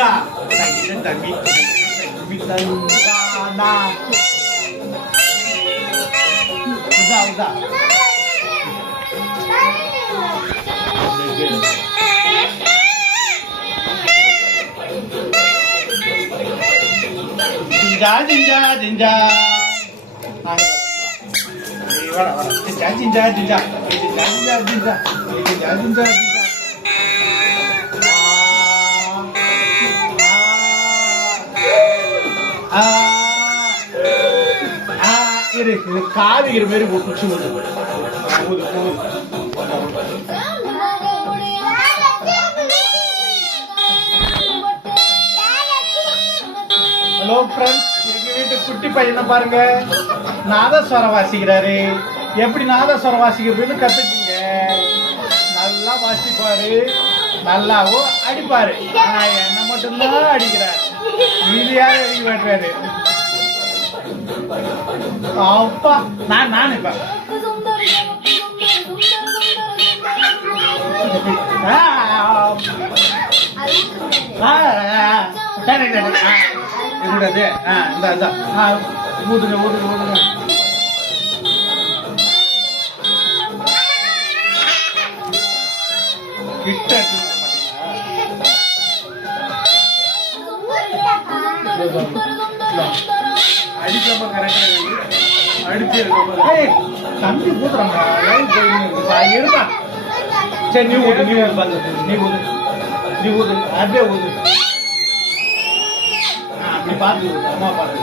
தங்கா தங்கி தம்பி தங்கா உதா உதா ஜிஞ்சா ஜிஞ்சா ஜிஞ்சா வர வர ஜிஞ்சா ஜிஞ்சா ஜிஞ்சா ஜிஞ்சா ஜிஞ்சா ஜிஞ்சா ஜிஞ்சா ஜிஞ்சா இரு காவிக்கிற மாதிரி குச்சி ஊது ஹலோ ஃப்ரெண்ட்ஸ், எங்க வீட்டு குட்டி பையனை பாருங்க, நாதஸ்வரம் வாசிக்கிறாரு. எப்படி நாதஸ்வரம் வாசிக்கிறதுன்னு கத்துக்குங்க. நல்லா வாசிப்பாரு, நல்லாவும் அடிப்பாரு. ஆனா என்ன மட்டும்தான் அடிக்கிறாரு, மீதியாக அடிக்க மாட்டாரு. அப்பா நான் இப்ப கூடாது. இந்த ஊதுங்க ஊதுங்க ஊதுங்க. கிட்ட அடிக்காம கரெக்டா அடிச்சு தம்பி ஊதுறாங்க. எடுப்பா. சரி நீ ஊது நீ ஊது நீ ஊது நீ ஊது அப்படியே ஊது. அப்படி பார்த்து அம்மா பார்த்து